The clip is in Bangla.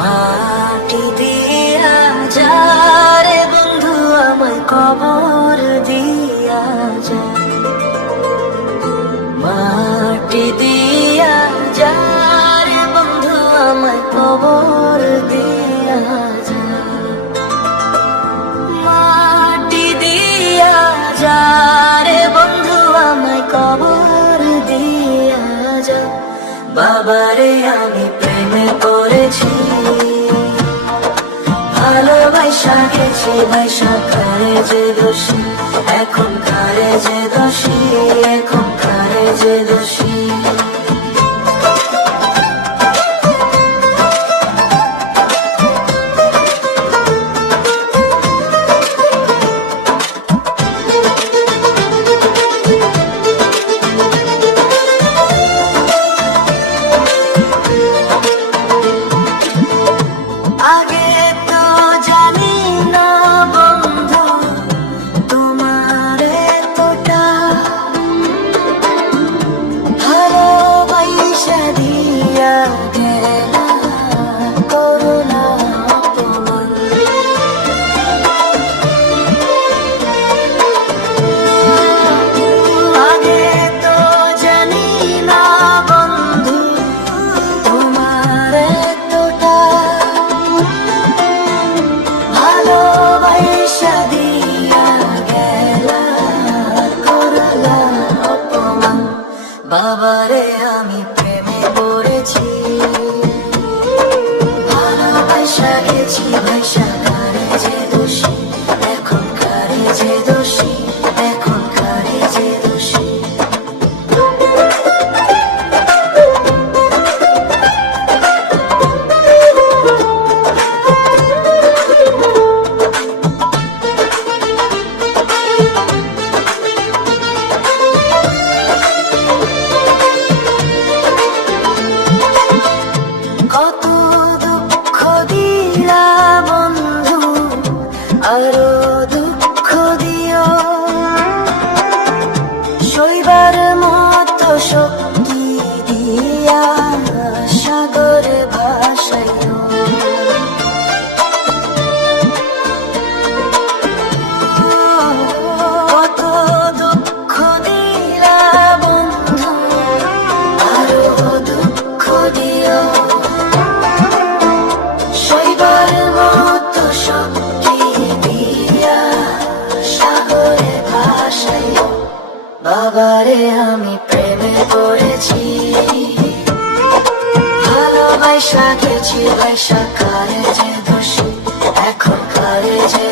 মাটি দিয়া যা রে বন্ধু আমায় কবর দিয়া যা, মাটি দিয়া যা রে বন্ধু আমায় কবর দিয়া যা, মাটি দিয়া যা রে বন্ধু আমায় কবর দিয়া যা। বাবারে আমি প্রেমে পড়েছি, ভালোবাসা গেছি ভাইসা, কারে যে দোষী এখন, কারে যে দোষী এখন, কারে যে দোষী। আগে তো জানি না বন্ধু তোমার এতটা, ভালোবাসা দিয়া গেলা করুণা অপমান। আগে তো জানি না বন্ধু তোমার এতটা, ভালোবাসা দিয়া গেলা করলা অপমান। বাবারে আমি প্রেমে পড়েছি, ভালোবাসা গেছি ভাইসা, কারে যে দোষী এখন, কারে যে দোষী এখন, কারে যে দোষী। কত দুঃখ দিলা বন্ধু, আরো দুঃখ দিও, সইবার মতো শক্তি দিয়া সাগরে ভাসাইও। কত দুঃখ দিলা বন্ধু, আরো দুঃখ দিও, সইবার মতো শক্তি দিয়া সাগরে ভাসাইও। বাবারে আমি প্রেমে পড়েছি, ভালোবাসা গেছি ভাইসা, কারে যে দোষী এখন, কারে যে